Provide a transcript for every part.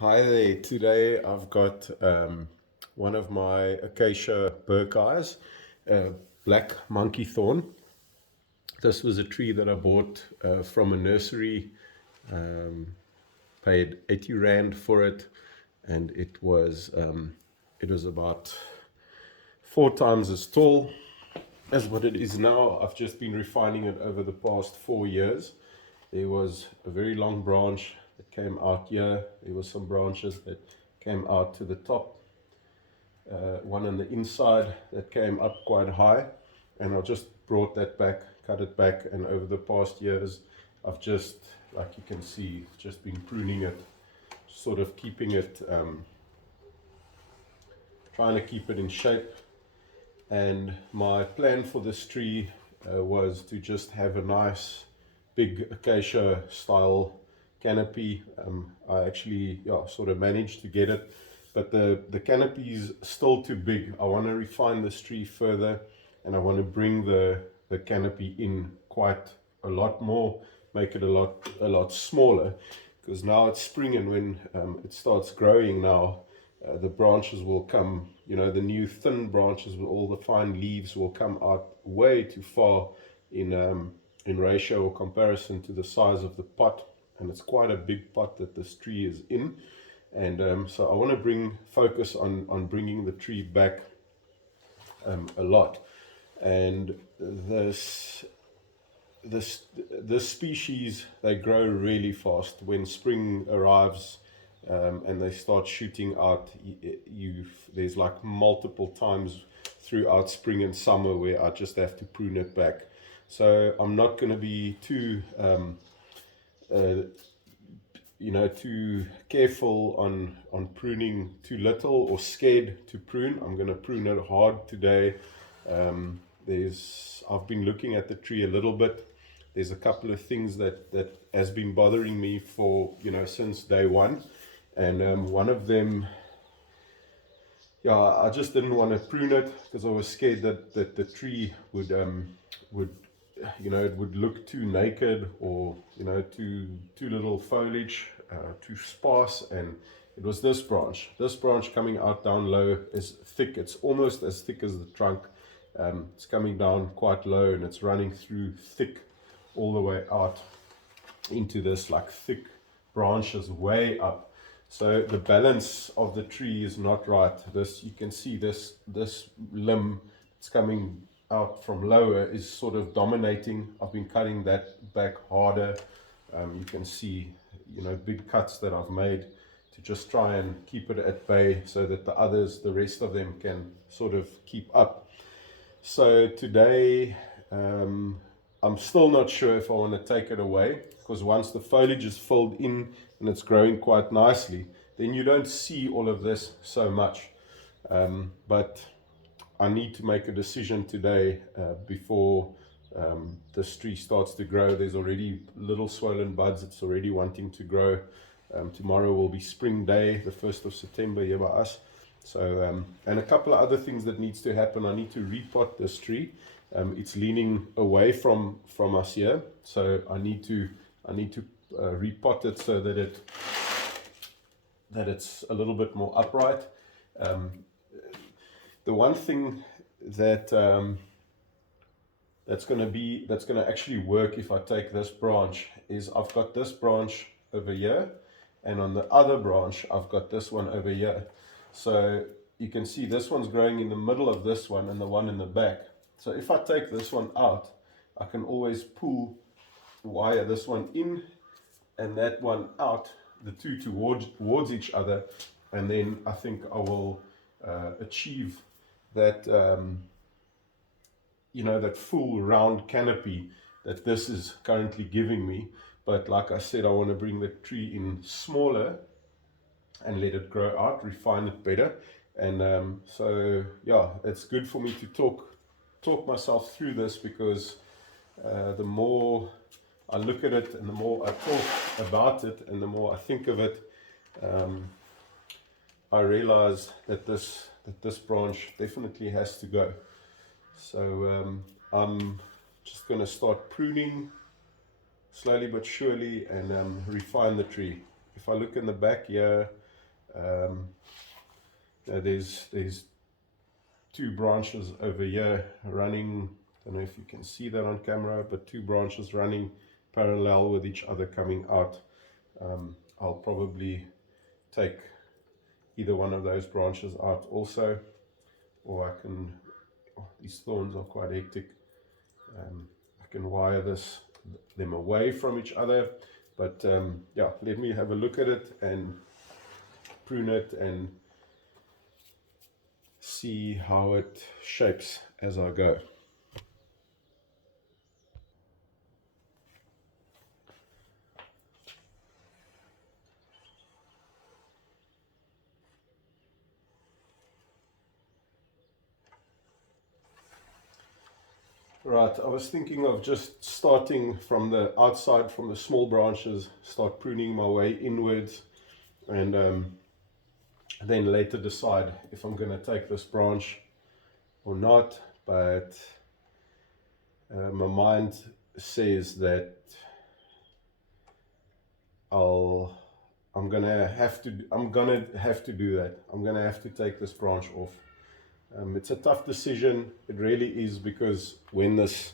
Hi there. Today I've got one of my Acacia Burkei's, black monkey thorn. This was a tree that I bought from a nursery, paid 80 Rand for it, and it was about 4 times as tall as what it is now. I've just been refining it over the past 4 years. There was a very long branch that came out here. There was some branches that came out to the top, one on the inside that came up quite high, and I just brought that back, cut it back, and over the past years I've just, like you can see, just been pruning it, sort of keeping it, trying to keep it in shape. And my plan for this tree was to just have a nice big acacia style canopy. I actually sort of managed to get it, but the canopy is still too big. I want to refine this tree further, and I want to bring the canopy in quite a lot more, make it a lot smaller, because now it's spring, and when it starts growing now, the branches will come, the new thin branches with all the fine leaves will come out way too far in ratio or comparison to the size of the pot. And it's quite a big pot that this tree is in. And so I want to bring focus on bringing the tree back a lot. And this species, they grow really fast. When spring arrives, and they start shooting out, there's like multiple times throughout spring and summer where I just have to prune it back. So I'm not going to be too too careful on pruning too little, or scared to prune. I'm going to prune it hard today. I've been looking at the tree a little bit. There's a couple of things that has been bothering me for since day one. And one of them, I just didn't want to prune it because I was scared that the tree would it would look too naked, or too little foliage, too sparse. And it was this branch coming out down low, is thick. It's almost as thick as the trunk. It's coming down quite low, and it's running through thick all the way out into this like thick branches way up. So the balance of the tree is not right. You can see this limb that's coming out from lower is sort of dominating. I've been cutting that back harder. You can see big cuts that I've made to just try and keep it at bay, so that the rest of them can sort of keep up. So today, I'm still not sure if I want to take it away, because once the foliage is filled in and it's growing quite nicely, then you don't see all of this so much. But I need to make a decision today before this tree starts to grow. There's already little swollen buds. It's already wanting to grow. Tomorrow will be spring day, the 1st of September here by us. So, and a couple of other things that needs to happen. I need to repot this tree. It's leaning away from us here, so I need to repot it so that it's a little bit more upright. The one thing that that's going to actually work if I take this branch is, I've got this branch over here, and on the other branch I've got this one over here. So you can see this one's growing in the middle of this one and the one in the back. So if I take this one out, I can always wire this one in and that one out, the two towards each other, and then I think I will achieve that that full round canopy that this is currently giving me. But like I said, I want to bring the tree in smaller and let it grow out, refine it better. And so yeah, it's good for me to talk myself through this, because the more I look at it and the more I talk about it and the more I think of it, I realize that this branch definitely has to go. So I'm just going to start pruning slowly but surely and refine the tree. If I look in the back here, There's two branches over here running. I don't know if you can see that on camera, but two branches running parallel with each other coming out. I'll probably take either one of those branches out also, or I can, oh, these thorns are quite hectic. I can wire them away from each other, but yeah, let me have a look at it and prune it and see how it shapes as I go. Right, I was thinking of just starting from the outside, from the small branches, start pruning my way inwards, and then later decide if I'm going to take this branch or not. But my mind says that I'm gonna have to do that. I'm gonna have to take this branch off. It's a tough decision. It really is, because when this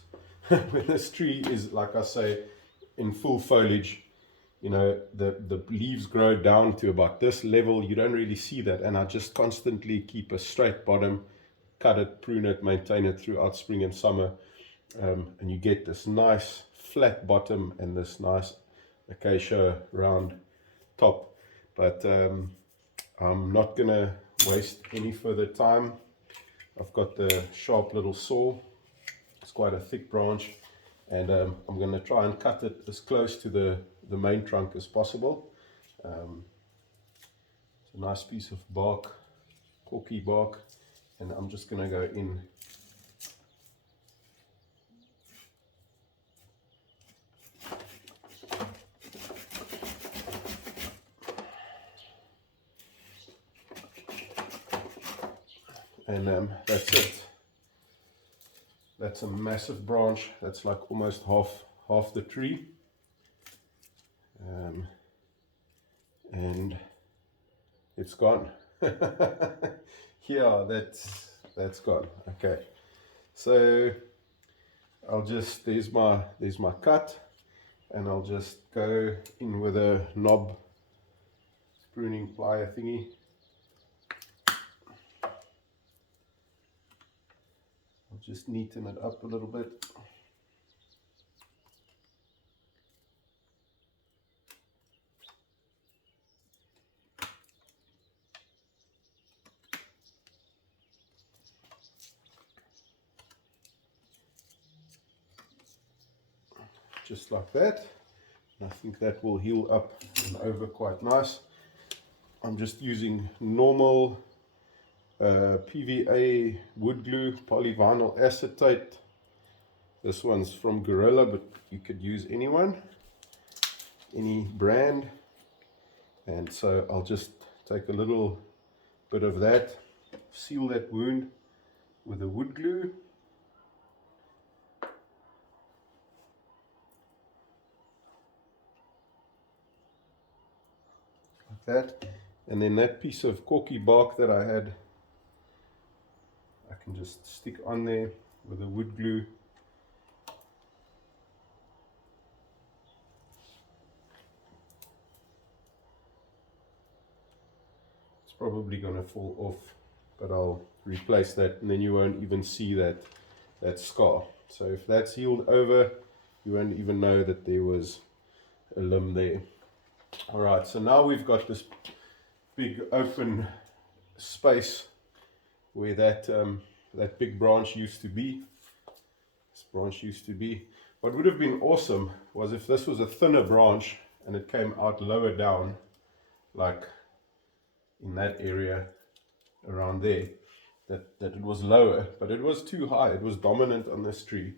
when this tree is, like I say, in full foliage, you know, the leaves grow down to about this level. You don't really see that, and I just constantly keep a straight bottom, cut it, prune it, maintain it throughout spring and summer, and you get this nice flat bottom and this nice acacia round top. But I'm not gonna waste any further time. I've got the sharp little saw. It's quite a thick branch, and I'm going to try and cut it as close to the main trunk as possible. It's a nice piece of bark, corky bark, and I'm just going to go in and that's it. That's a massive branch. That's like almost half the tree, and it's gone. Yeah, that's gone. Okay, so I'll just, there's my cut, and I'll just go in with a knob pruning plier thingy. I'll just neaten it up a little bit. Just like that. And I think that will heal up and over quite nice. I'm just using normal PVA wood glue, polyvinyl acetate. This one's from Gorilla, but you could use any brand. And so I'll just take a little bit of that, seal that wound with the wood glue. Like that. And then that piece of corky bark that I had, I can just stick on there with the wood glue. It's probably going to fall off, but I'll replace that, and then you won't even see that scar. So if that's healed over, you won't even know that there was a limb there. Alright, so now we've got this big open space where that big branch used to be. This branch used to be. What would have been awesome was if this was a thinner branch and it came out lower down, like in that area around there, that it was lower, but it was too high. It was dominant on this tree,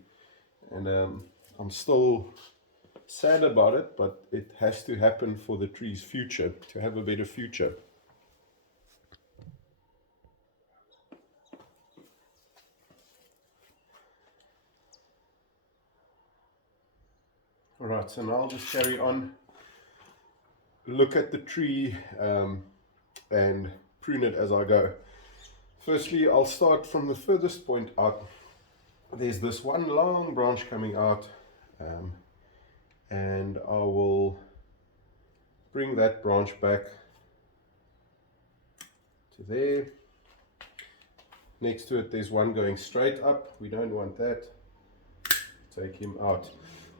and I'm still sad about it, but it has to happen for the tree's future, to have a better future. Alright, so now I'll just carry on. Look at the tree and prune it as I go. Firstly, I'll start from the furthest point out. There's this one long branch coming out, and I will bring that branch back to there. Next to it there's one going straight up. We don't want that. Take him out.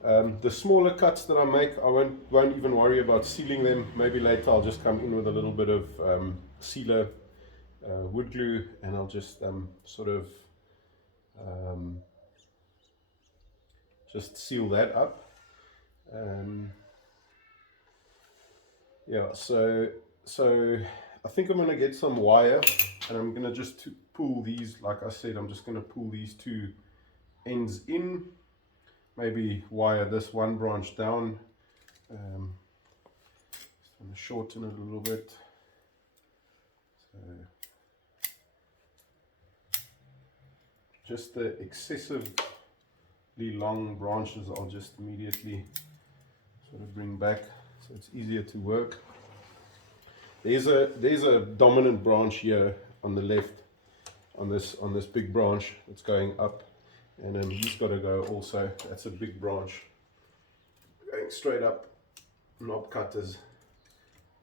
The smaller cuts that I make, I won't even worry about sealing them. Maybe later I'll just come in with a little bit of sealer wood glue, and I'll just sort of just seal that up. Yeah, so I think I'm going to get some wire, and I'm going to just pull these, like I said, I'm just going to pull these two ends in, maybe wire this one branch down. Just going to shorten it a little bit. So just the excessively long branches I'll just immediately sort of bring back, so it's easier to work. There's a dominant branch here on the left, on this big branch that's going up, and then he's got to go also. That's a big branch going straight up. Knob cutters,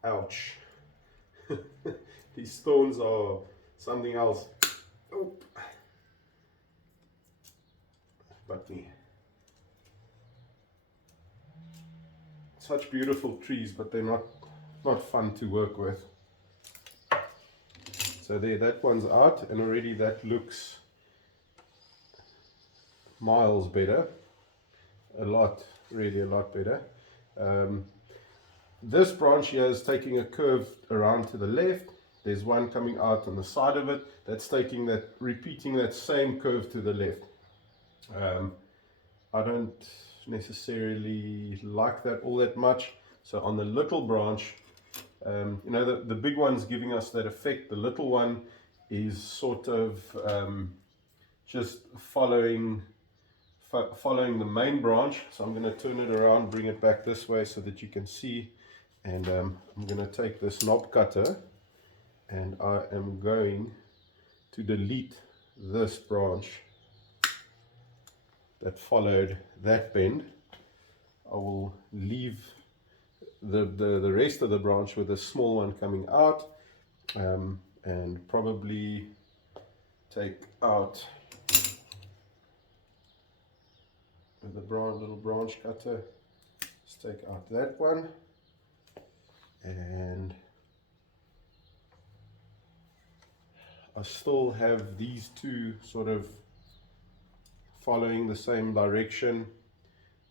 ouch. These thorns are something else. Oop. But such beautiful trees, but they're not fun to work with. So there, that one's out, and already that looks miles better. Really a lot better. This branch here is taking a curve around to the left. There's one coming out on the side of it that's repeating that same curve to the left. I don't necessarily like that all that much. So on the little branch, you know, the big one's giving us that effect. The little one is sort of just following the main branch. So I'm going to turn it around, bring it back this way so that you can see. And I'm going to take this knob cutter, and I am going to delete this branch that followed that bend. I will leave the rest of the branch with a small one coming out, and probably take out with the little branch cutter. Let's take out that one, and I still have these two sort of following the same direction.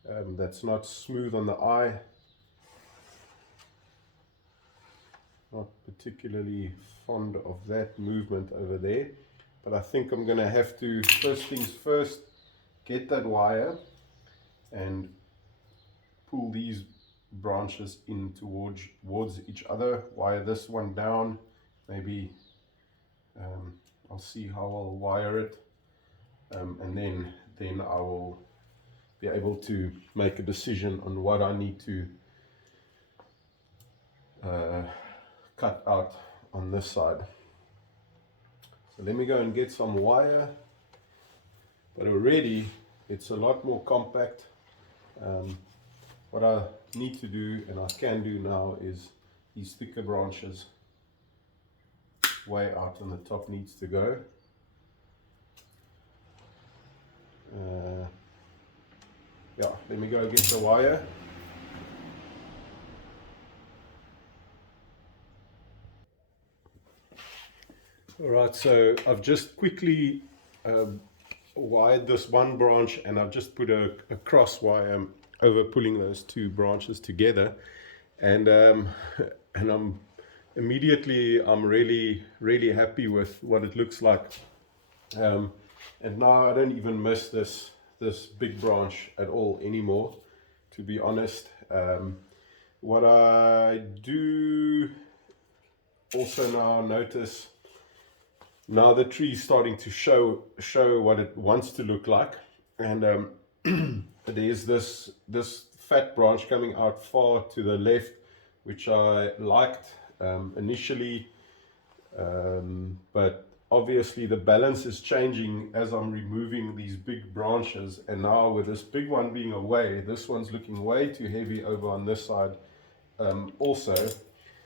That's not smooth on the eye. Not particularly fond of that movement over there, but I think I'm going to have to, first things first, get that wire and pull these branches in towards each other. Wire this one down. Maybe I'll see how I'll wire it, and then I will be able to make a decision on what I need to cut out on this side. So let me go and get some wire, but already it's a lot more compact. What I need to do, and I can do now, is these thicker branches way out on the top needs to go. Yeah, let me go get the wire. Alright, so I've just quickly wired this one branch, and I've just put a cross wire over pulling those two branches together, and I'm really happy with what it looks like, and now I don't even miss this big branch at all anymore, to be honest. What I do also now notice, now the tree is starting to show what it wants to look like, and there's this fat branch coming out far to the left, which I liked initially, But obviously the balance is changing as I'm removing these big branches, and now with this big one being away, this one's looking way too heavy over on this side also.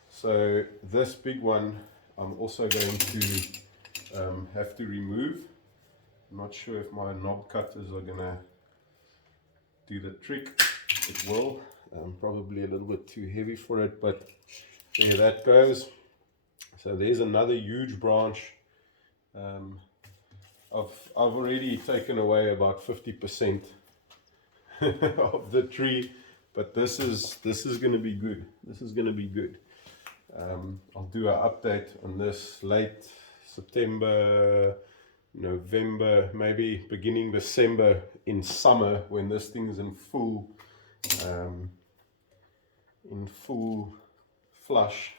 So this big one I'm also going to have to remove. I'm not sure if my knob cutters are gonna do the trick. It will. Probably a little bit too heavy for it, but there that goes. So there's another huge branch. I've already taken away about 50% of the tree, but this is going to be good. This is going to be good. I'll do an update on this late September, November, maybe beginning December in summer when this thing is in full flush.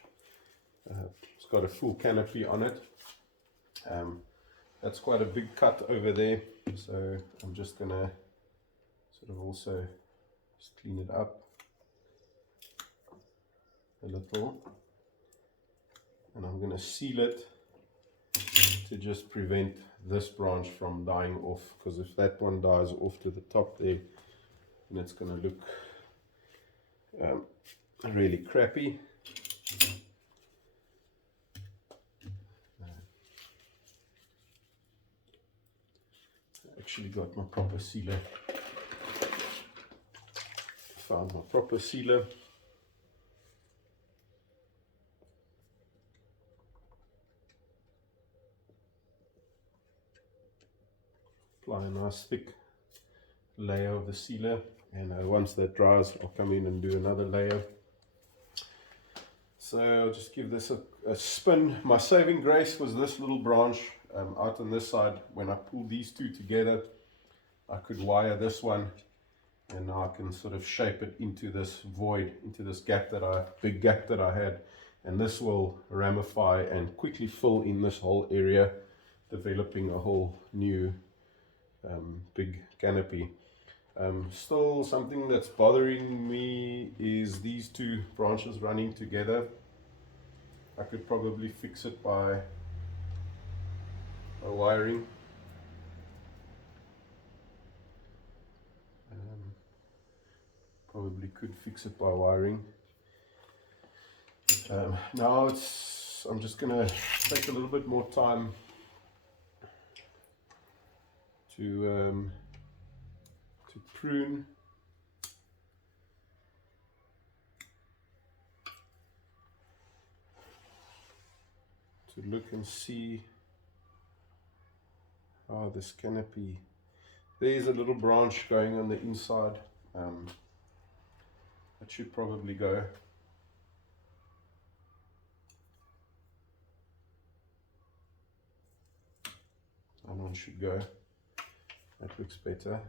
It's got a full canopy on it. That's quite a big cut over there, so I'm just gonna sort of also just clean it up a little, and I'm gonna seal it to just prevent this branch from dying off, because if that one dies off to the top there, then it's gonna look really crappy. Actually got my proper sealer. Found my proper sealer. Apply a nice thick layer of the sealer, and once that dries, I'll come in and do another layer. So I'll just give this a spin. My saving grace was this little branch out on this side. When I pulled these two together, I could wire this one, and now I can sort of shape it into this void, into this gap big gap that I had, and this will ramify and quickly fill in this whole area, developing a whole new big canopy. Still, something that's bothering me is these two branches running together. I could probably fix it by wiring. Probably could fix it by wiring. Now I'm just gonna take a little bit more time to prune. To look and see how this canopy. There's a little branch going on the inside. That should probably go. That one should go. That looks better.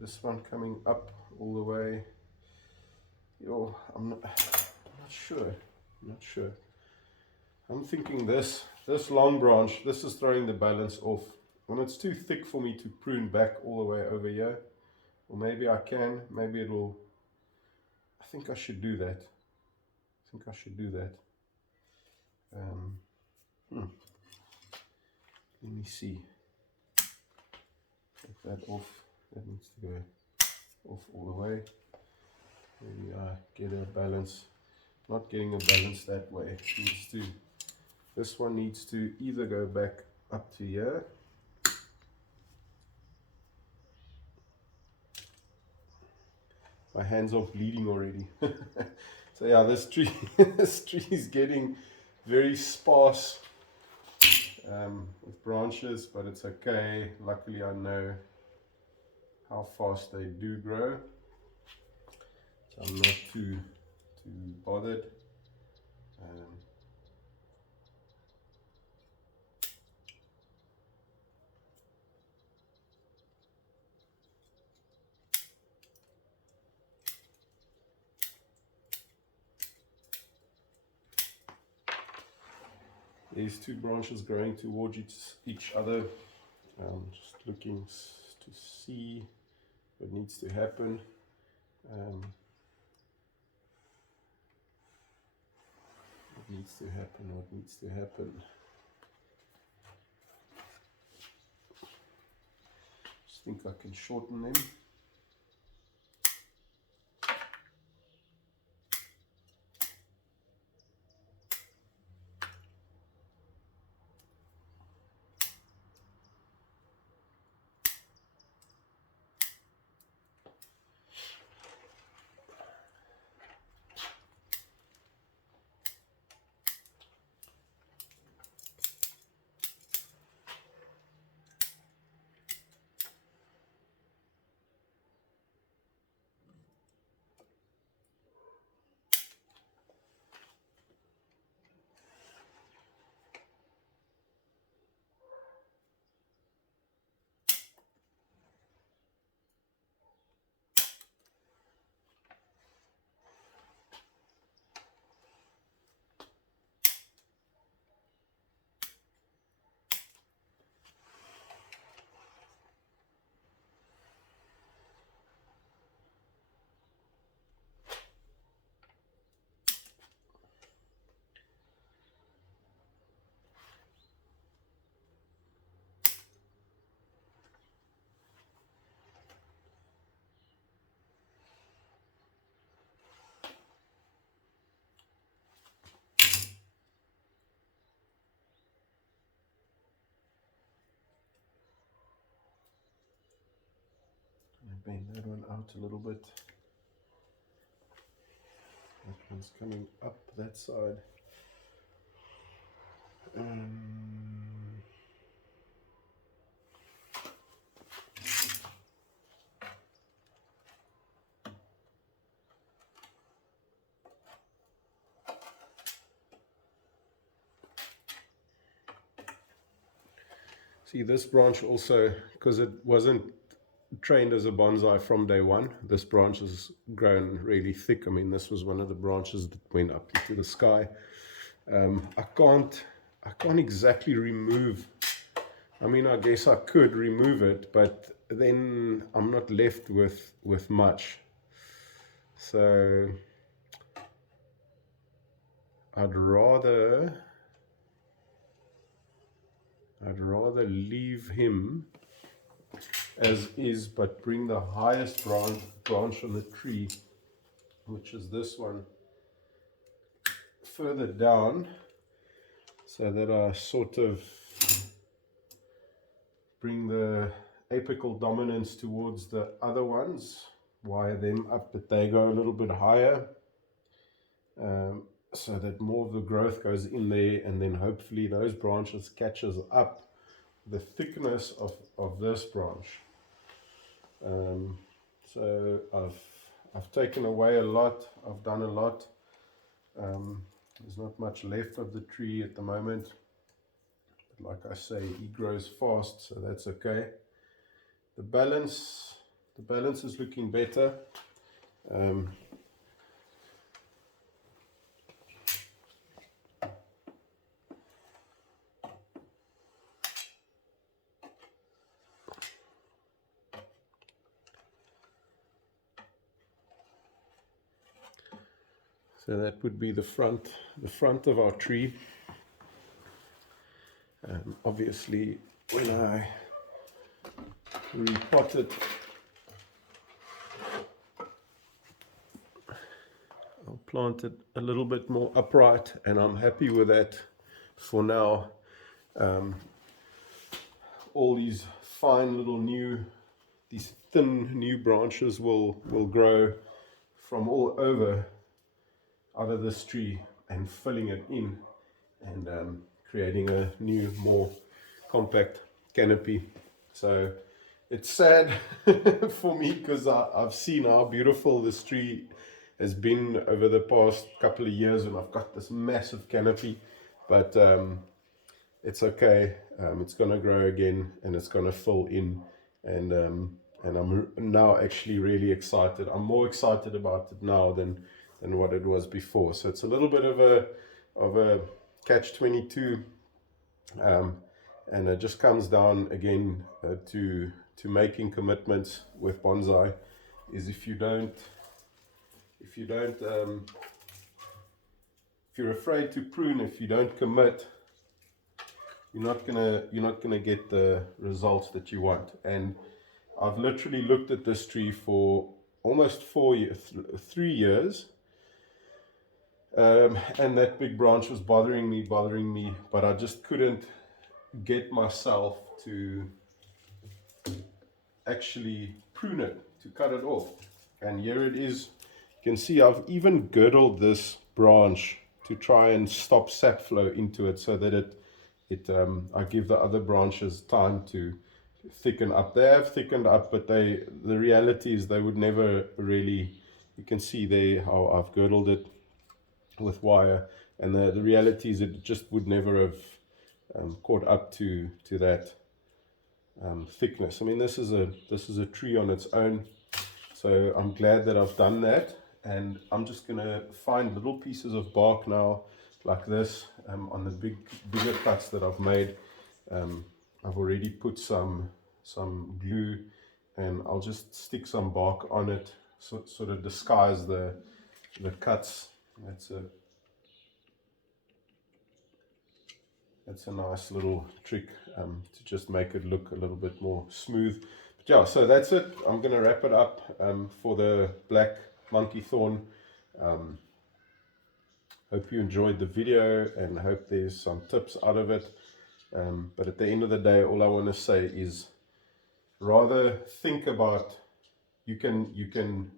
This one coming up all the way. I'm not sure. I'm not sure. I'm thinking this long branch, this is throwing the balance off. When it's too thick for me to prune back all the way over here, or maybe I can, maybe it'll, I think I should do that. Let me see. Take that off. That needs to go off all the way. Maybe I get a balance. Not getting a balance that way. This one needs to either go back up to here. My hands are bleeding already. So yeah, this tree is getting very sparse with branches, but it's okay. Luckily I know how fast they do grow, so I'm not too bothered. These two branches growing towards each other. Just looking to see what needs to happen. needs to happen? What needs to happen? Just think I can shorten them. Bend that one out a little bit. That one's coming up that side. See, this branch also, because it wasn't trained as a bonsai from day one, this branch has grown really thick. I mean, this was one of the branches that went up into the sky. I can't exactly remove, I mean, I guess I could remove it, but then I'm not left with much. So I'd rather leave him as is, but bring the highest branch on the tree, which is this one, further down, so that I sort of bring the apical dominance towards the other ones, wire them up, but they go a little bit higher, so that more of the growth goes in there, and then hopefully those branches catches up the thickness of this branch. So I've taken away a lot, I've done a lot. There's not much left of the tree at the moment, but like I say, he grows fast, so that's okay. The balance is looking better. So that would be the front of our tree. Obviously, when I repot it, I'll plant it a little bit more upright, and I'm happy with that for now. All these fine little these thin new branches will grow from all over out of this tree and filling it in, and creating a new, more compact canopy. So it's sad for me, because I've seen how beautiful this tree has been over the past couple of years, and I've got this massive canopy, but it's okay. It's gonna grow again, and it's gonna fill in, and I'm now actually really excited. I'm more excited about it now than what it was before. So it's a little bit of a catch-22, and it just comes down again to making commitments with bonsai. Is if you don't you're afraid to prune, if you don't commit, you're not gonna get the results that you want. And I've literally looked at this tree for almost 3 years, and that big branch was bothering me, but I just couldn't get myself to actually prune it, to cut it off. And here it is. You can see I've even girdled this branch to try and stop sap flow into it, so that I give the other branches time to thicken up. They have thickened up, but the reality is they would never really, you can see there how I've girdled it with wire, and the reality is it just would never have caught up to that thickness. I mean, this is a tree on its own, so I'm glad that I've done that. And I'm just gonna find little pieces of bark now, like this, on the bigger cuts that I've made. I've already put some glue, and I'll just stick some bark on it, sort of disguise the cuts. That's a nice little trick to just make it look a little bit more smooth. But yeah, so that's it. I'm going to wrap it up for the black monkey thorn. Hope you enjoyed the video, and hope there's some tips out of it. But at the end of the day, all I want to say is, rather think about, you can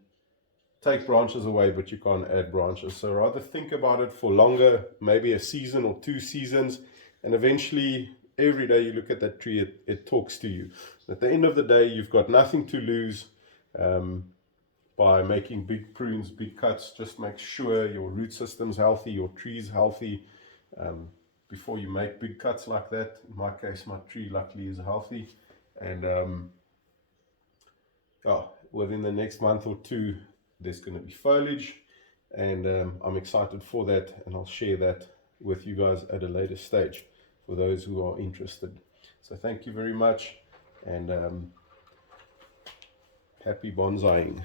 take branches away, but you can't add branches. So rather think about it for longer, maybe a season or 2 seasons, and eventually every day you look at that tree, it talks to you. At the end of the day, you've got nothing to lose by making big prunes, big cuts. Just make sure your root system's healthy, your tree's healthy, before you make big cuts like that. In my case, my tree luckily is healthy, and within the next month or 2 there's going to be foliage, and I'm excited for that, and I'll share that with you guys at a later stage for those who are interested. So thank you very much, and happy bonsaiing.